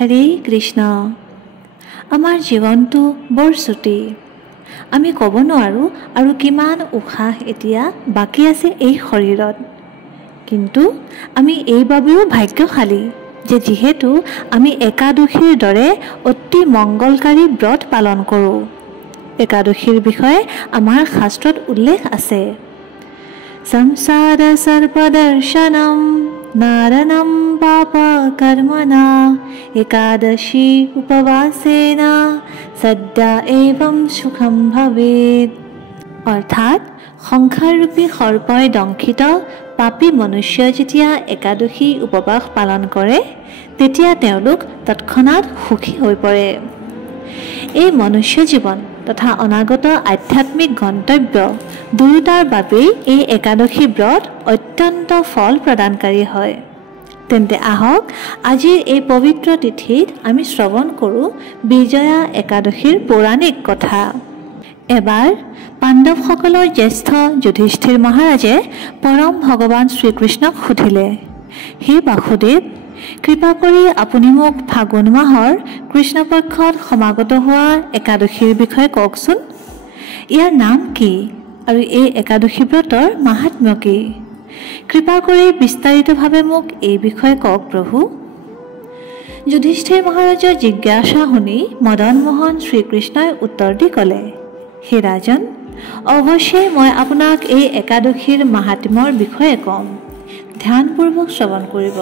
হৰে কৃষ্ণ। আমাৰ জীৱনটো বৰ চুটি। আমি ক'ব নোৱাৰোঁ আৰু কিমান উশাহ এতিয়া বাকী আছে এই শৰীৰত। কিন্তু আমি এইবাবেও ভাগ্যশালী যে যিহেতু আমি একাদশীৰ দৰে অতি মংগলকাৰী ব্ৰত পালন কৰোঁ। একাদশীৰ বিষয়ে আমাৰ শাস্ত্ৰত উল্লেখ আছে। সংসাৰ সৰ্পদৰ্শনম নাৰণম পাপ কৰ্মনা একাদশী উপবাসেন সদ্যা এবং সুখম ভৱেৎ। অৰ্থাৎ সংসাৰৰূপী সৰ্পই দংশিত পাপী মনুষ্যই যেতিয়া একাদশী উপবাস পালন কৰে তেতিয়া তেওঁলোক তৎক্ষণাৎ সুখী হৈ পৰে। এই মনুষ্য জীৱন তথা অনাগত আধ্যাত্মিক গন্তব্য দুয়োটাৰ বাবেই এই একাদশী ব্ৰত অত্যন্ত ফল প্ৰদানকাৰী হয়। তেন্তে আহক আজিৰ এই পবিত্ৰ তিথিত আমি শ্ৰৱণ কৰোঁ বিজয়া একাদশীৰ পৌৰাণিক কথা। এবাৰ পাণ্ডৱসকলৰ জ্যেষ্ঠ যুধিষ্ঠিৰ মহাৰাজে পৰম ভগৱান শ্ৰীকৃষ্ণক সুধিলে, হে বাসুদেৱ, কৃপা কৰি আপুনি মোক ফাগুন মাহৰ কৃষ্ণপক্ষত সমাগত হোৱা একাদশীৰ বিষয়ে কওকচোন। ইয়াৰ নাম কি আৰু এই একাদশী ব্ৰতৰ মাহাত্ম্য কি? কৃপা কৰি বিস্তাৰিতভাৱে মোক এই বিষয়ে কওক প্ৰভু। যুধিষ্ঠিৰ মহাৰাজৰ জিজ্ঞাসা শুনি মদন মোহন শ্ৰীকৃষ্ণই উত্তৰ দি ক'লে, হে ৰাজন, অৱশ্যেই মই আপোনাক এই একাদশীৰ মাহাত্ম্যৰ বিষয়ে ক'ম। ধ্যানপূৰ্বক শ্ৰৱণ কৰিব।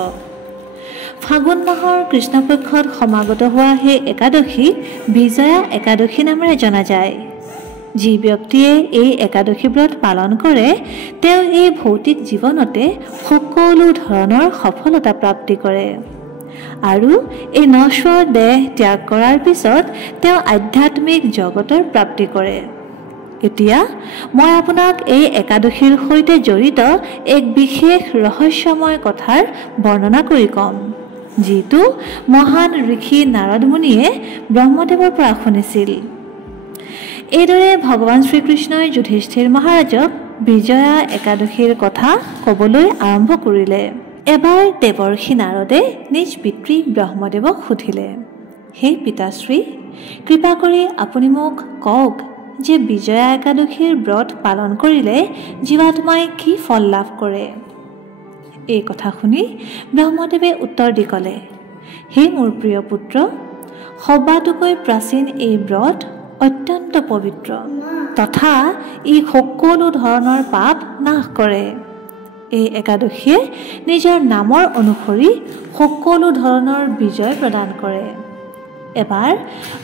ফাগুন মাহৰ কৃষ্ণপক্ষত সমাগত হোৱা সেই একাদশী বিজয়া একাদশী নামেৰে জনা যায়। যি ব্যক্তিয়ে এই একাদশী ব্ৰত পালন কৰে তেওঁ এই ভৌতিক জীৱনতে সকলো ধৰণৰ সফলতা প্ৰাপ্তি কৰে আৰু এই নশ্বৰ দেহ ত্যাগ কৰাৰ পিছত তেওঁ আধ্যাত্মিক জগতৰ প্ৰাপ্তি কৰে। এতিয়া মই আপোনাক এই একাদশীৰ সৈতে জড়িত এক বিশেষ ৰহস্যময় কথাৰ বৰ্ণনা কৰি ক'ম, যিটো মহান ঋষি নাৰদ মুনিয়ে ব্ৰহ্মদেৱৰ পৰা শুনিছিল। এইদৰে ভগৱান শ্ৰীকৃষ্ণই যুধিষ্ঠিৰ মহাৰাজক বিজয়া একাদশীৰ কথা ক'বলৈ আৰম্ভ কৰিলে। এবাৰ দেৱৰ্ষি নাৰদে নিজ পিতৃ ব্ৰহ্মদেৱক সুধিলে, হে পিতাশ্ৰী, কৃপা কৰি আপুনি মোক কওক যে বিজয়া একাদশীৰ ব্ৰত পালন কৰিলে জীৱাত্মাই কি ফল লাভ কৰে? এই কথা শুনি ব্ৰহ্মদেৱে উত্তৰ দি ক'লে, হে মোৰ প্ৰিয় পুত্ৰ, সবাতোকৈ প্ৰাচীন এই ব্ৰত অত্যন্ত পবিত্ৰ তথা ই সকলো ধৰণৰ পাপ নাশ কৰে। এই একাদশীয়ে নিজৰ নামৰ অনুসৰি সকলো ধৰণৰ বিজয় প্ৰদান কৰে। এবাৰ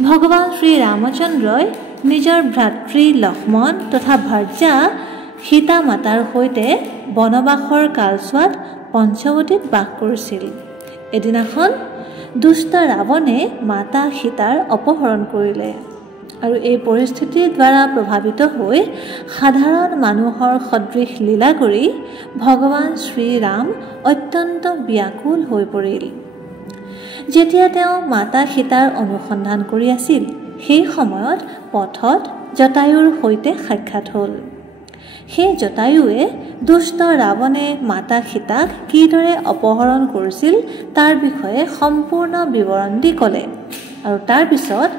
ভগৱান শ্ৰী ৰামচন্দ্ৰই নিজৰ ভাতৃ লক্ষ্মণ তথা ভাৰ্যা সীতা মাতাৰ সৈতে বনবাসৰ কালছোৱাত পঞ্চৱতীত বাস কৰিছিল। এদিনাখন দুষ্ট ৰাৱণে মাতা সীতাৰ অপহৰণ কৰিলে আৰু এই পৰিস্থিতিৰ দ্বাৰা প্ৰভাৱিত হৈ সাধাৰণ মানুহৰ সদৃশ লীলা কৰি ভগৱান শ্ৰীৰাম অত্যন্ত ব্যাকুল হৈ পৰিল। যেতিয়া তেওঁ মাতা সীতাৰ অনুসন্ধান কৰি আছিল সেই সময়ত পথত জটায়ুৰ সৈতে সাক্ষাৎ হ'ল। সেই জটায়ুৱে দুষ্ট ৰাৱণে মাতা সীতাক কিদৰে অপহৰণ কৰিছিল তাৰ বিষয়ে সম্পূৰ্ণ বিৱৰণ দি ক'লে আৰু তাৰ পিছত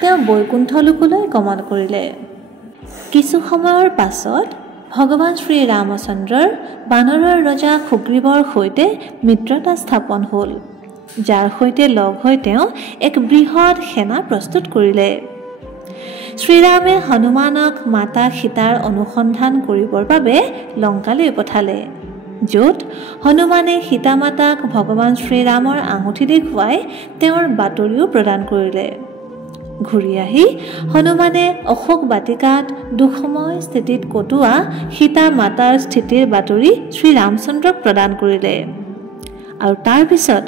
তেওঁ বৈকুণ্ঠ লোকলৈ গমন কৰিলে। কিছু সময়ৰ পাছত ভগৱান শ্ৰী ৰামচন্দ্ৰৰ বানৰৰ ৰজা সুগ্ৰীৱৰ সৈতে মিত্ৰতা স্থাপন হ'ল, যাৰ সৈতে লগ হৈ তেওঁ এক বৃহৎ সেনা প্ৰস্তুত কৰিলে। শ্ৰীৰামে হনুমানক মাতা সীতাৰ অনুসন্ধান কৰিবৰ বাবে লংকালৈ পঠালে, য'ত হনুমানে সীতা মাতাক ভগৱান শ্ৰীৰামৰ আঙুঠি দেখুৱাই তেওঁৰ বাতৰিও প্ৰদান কৰিলে। ঘূৰি আহি হনুমানে অশোক বাটিকাত দুখময় স্থিতিত কটোৱা সীতা মাতাৰ স্থিতিৰ বাতৰি শ্ৰীৰামচন্দ্ৰক প্ৰদান কৰিলে আৰু তাৰ পিছত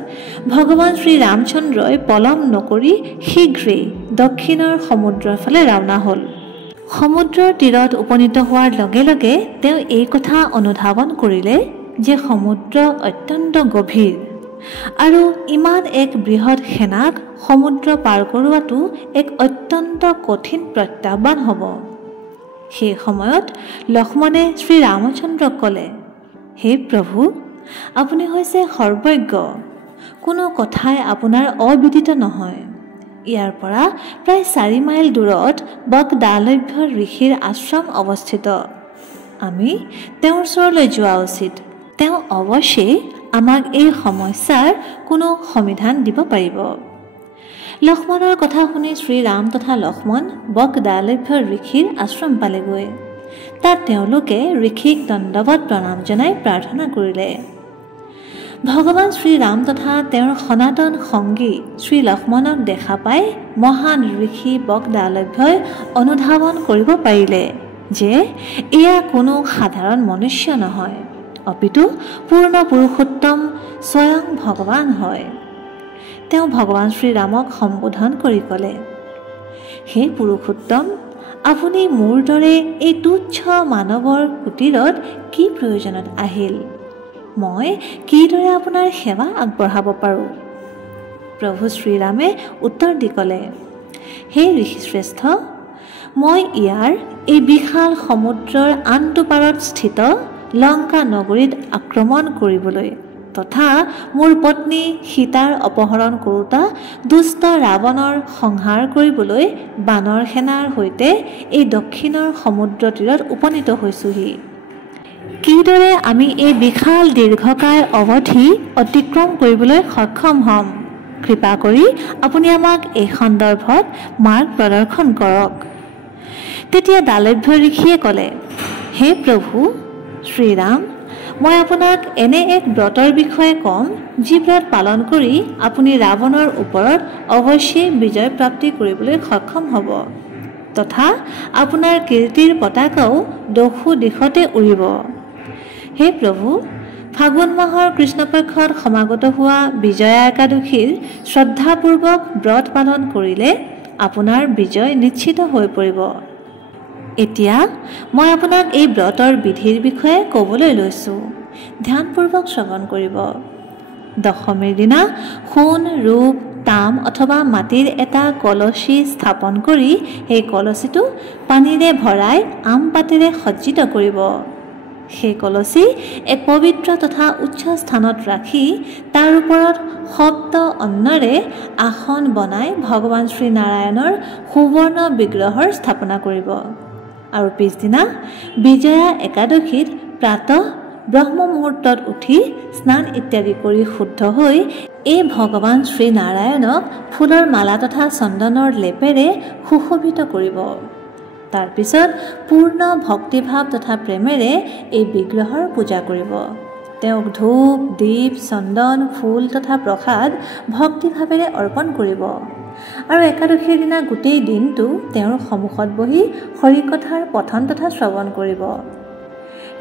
ভগৱান শ্ৰীৰামচন্দ্ৰই পলম নকৰি শীঘ্ৰেই দক্ষিণৰ সমুদ্ৰৰ ফালে ৰাওনা হ'ল। সমুদ্ৰৰ তীৰত উপনীত হোৱাৰ লগে লগে তেওঁ এই কথা অনুধাৱন কৰিলে যে সমুদ্ৰ অত্যন্ত গভীৰ আৰু ইমান এক বৃহৎ সেনাক সমুদ্ৰ পাৰ কৰোৱাটো এক অত্যন্ত কঠিন প্ৰত্যাহ্বান হ'ব। সেই সময়ত লক্ষ্মণে শ্ৰীৰামচন্দ্ৰক ক'লে, হে প্ৰভু, আপুনি হৈছে সৰ্বজ্ঞ কোনো কথাই আপোনাৰ অবিদিত নহয়। ইয়াৰ পৰা প্ৰায় 4 মাইল দূৰত বকদালভ্য ঋষিৰ আশ্ৰম অৱস্থিত। আমি তেওঁৰ ওচৰলৈ যোৱা উচিত। তেওঁ অৱশ্যেই আমাক এই সমস্যাৰ কোনো সমাধান দিব পাৰিব। লক্ষ্মণৰ কথা শুনি শ্ৰীৰাম তথা লক্ষ্মণ বকদালভ্য ঋষিৰ আশ্ৰম পালেগৈ। তাত তেওঁলোকে ঋষিক দণ্ডৱত প্ৰণাম জনাই প্ৰাৰ্থনা কৰিলে। ভগৱান শ্ৰীৰাম তথা তেওঁৰ সনাতন সংগী শ্ৰী লক্ষ্মণক দেখা পাই মহান ঋষি বকদালভ্যই অনুধাৱন কৰিব পাৰিলে যে এয়া কোনো সাধাৰণ মনুষ্য নহয়, অপিতু পূৰ্ণ পুৰুষোত্তম স্বয়ং ভগৱান হয়। তেওঁ ভগৱান শ্ৰীৰামক সম্বোধন কৰি ক'লে, হে পুৰুষোত্তম, আপুনি মোৰ দৰে এই তুচ্ছ মানৱৰ কুটিৰত কি প্ৰয়োজনত আহিল? মই কিদৰে আপোনাৰ সেৱা আগবঢ়াব পাৰোঁ? প্ৰভু শ্ৰীৰামে উত্তৰ দি ক'লে, হে ঋষিশ্ৰেষ্ঠ, মই ইয়াৰ এই বিশাল সমুদ্ৰৰ আনটো পাৰত স্থিত লংকা নগৰীত আক্ৰমণ কৰিবলৈ তথা মোৰ পত্নী সীতাৰ অপহৰণ কৰোঁতা দুষ্ট ৰাৱণৰ সংহাৰ কৰিবলৈ বানৰ সেনাৰ সৈতে এই দক্ষিণৰ সমুদ্ৰ তীৰত উপনীত হৈছোহি। কিদৰে আমি এই বিশাল দীৰ্ঘকায় অৱধি অতিক্ৰম কৰিবলৈ সক্ষম হ'ম? কৃপা কৰি আপুনি আমাক এই সন্দৰ্ভত মাৰ্গ প্ৰদৰ্শন কৰক। তেতিয়া দালভ্য ঋষিয়ে ক'লে, হে প্ৰভু শ্ৰীৰাম, মই আপোনাক এনে এক ব্ৰতৰ বিষয়ে ক'ম যি ব্ৰত পালন কৰি আপুনি ৰাৱণৰ ওপৰত অৱশ্যেই বিজয় প্ৰাপ্তি কৰিবলৈ সক্ষম হ'ব তথা আপোনাৰ কীৰ্তিৰ পতাকাও দহো দিশতে উৰিব। হে প্ৰভু, ফাগুন মাহৰ কৃষ্ণপক্ষত সমাগত হোৱা বিজয়া একাদশীৰ শ্ৰদ্ধাপূৰ্বক ব্ৰত পালন কৰিলে আপোনাৰ বিজয় নিশ্চিত হৈ পৰিব। এতিয়া মই আপোনাক এই ব্ৰতৰ বিধিৰ বিষয়ে ক'বলৈ লৈছোঁ, ধ্যানপূৰ্বক শ্ৰৱণ কৰিব। দশমীৰ দিনা সোণ, ৰূপ, তাম অথবা মাটিৰ এটা কলচী স্থাপন কৰি সেই কলচীটো পানীৰে ভৰাই আম পাতেৰে সজ্জিত কৰিব। সেই কলচী এক পবিত্ৰ তথা উচ্চ স্থানত ৰাখি তাৰ ওপৰত সপ্ত অন্নৰে আসন বনাই ভগৱান শ্ৰীনাৰায়ণৰ সুবৰ্ণ বিগ্ৰহৰ স্থাপনা কৰিব। আৰু পিছদিনা বিজয়া একাদশীত প্ৰাতঃ ব্ৰহ্ম মুহূৰ্তত উঠি স্নান ইত্যাদি কৰি শুদ্ধ হৈ এই ভগৱান শ্ৰীনাৰায়ণক ফুলৰ মালা তথা চন্দনৰ লেপেৰে সুশোভিত কৰিব। তাৰপিছত পূৰ্ণ ভক্তিভাৱ তথা প্ৰেমেৰে এই বিগ্ৰহৰ পূজা কৰিব। তেওঁক ধূপ, দীপ, চন্দন, ফুল তথা প্ৰসাদ ভক্তিভাৱেৰে অৰ্পণ কৰিব। আৰু একাদশীৰ দিনা গোটেই দিনটো তেওঁৰ সন্মুখত বহি হৰিকথাৰ পঠন তথা শ্ৰৱণ কৰিব।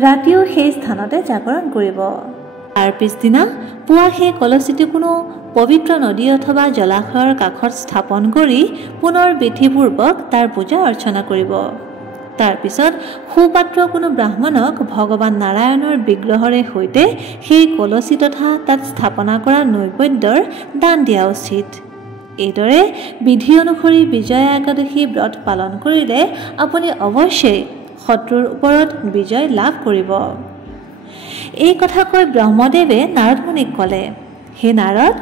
ৰাতিও সেই স্থানতে জাগৰণ কৰিব। তাৰ পিছদিনা পুৱা সেই কলচীটো কোনো পবিত্ৰ নদী অথবা জলাশয়ৰ কাষত স্থাপন কৰি পুনৰ বিধিপূৰ্বক তাৰ পূজা অৰ্চনা কৰিব। তাৰপিছত সুপাত্ৰ কোনো ব্ৰাহ্মণক ভগৱান নাৰায়ণৰ বিগ্ৰহৰে সৈতে সেই কলচী তথা তাত স্থাপনা কৰা নৈবেদ্যৰ দান দিয়া উচিত। এইদৰে বিধি অনুসৰি বিজয়া একাদশী ব্ৰত পালন কৰিলে আপুনি অৱশ্যেই শত্ৰুৰ ওপৰত বিজয় লাভ কৰিব। এই কথা কৈ ব্ৰহ্মদেৱে নাৰদ মুনিক ক'লে, হে নাৰদ,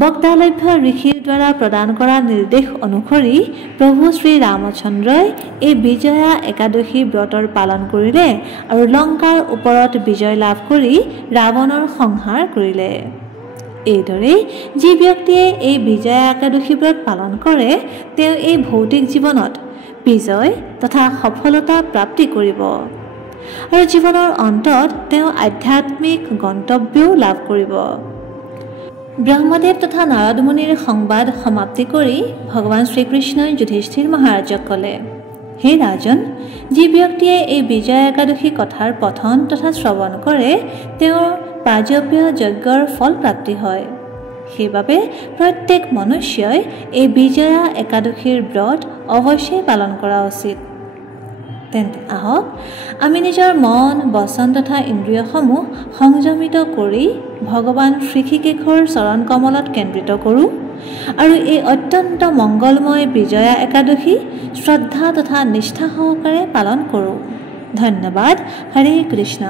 বকদালভ্য ঋষিৰ দ্বাৰা প্ৰদান কৰা নিৰ্দেশ অনুসৰি প্ৰভু শ্ৰীৰামচন্দ্ৰই এই বিজয়া একাদশী ব্ৰতৰ পালন কৰিলে আৰু লংকাৰ ওপৰত বিজয় লাভ কৰি ৰাৱণৰ সংহাৰ কৰিলে। এইদৰে যি ব্যক্তিয়ে এই বিজয়া একাদশী ব্ৰত পালন কৰে তেওঁ এই ভৌতিক জীৱনত বিজয় তথা সফলতা প্ৰাপ্তি কৰিব আৰু জীৱনৰ অন্তত তেওঁ আধ্যাত্মিক গন্তব্যও লাভ কৰিব। ব্ৰহ্মদেৱ তথা নাৰদ মুনিৰ সংবাদ সমাপ্তি কৰি ভগৱান শ্ৰীকৃষ্ণই যুধিষ্ঠিৰ মহাৰাজক ক'লে, হে ৰাজন, যি ব্যক্তিয়ে এই বিজয়া একাদশী কথাৰ পঠন তথা শ্ৰৱণ কৰে তেওঁৰ প্ৰাজপ্য যজ্ঞৰ ফল প্ৰাপ্তি হয়। সেইবাবে প্ৰত্যেক মনুষ্যই এই বিজয়া একাদশীৰ ব্ৰত অৱশ্যেই পালন কৰা উচিত। তেন্তে আহক আমি নিজৰ মন, বচন তথা ইন্দ্ৰিয়সমূহ সংযমিত কৰি ভগৱান শ্ৰীকেশৰ চৰণ কমলত কেন্দ্ৰিত কৰোঁ আৰু এই অত্যন্ত মংগলময় বিজয়া একাদশী শ্ৰদ্ধা তথা নিষ্ঠা সহকাৰে পালন কৰোঁ। ধন্যবাদ। হৰে কৃষ্ণ।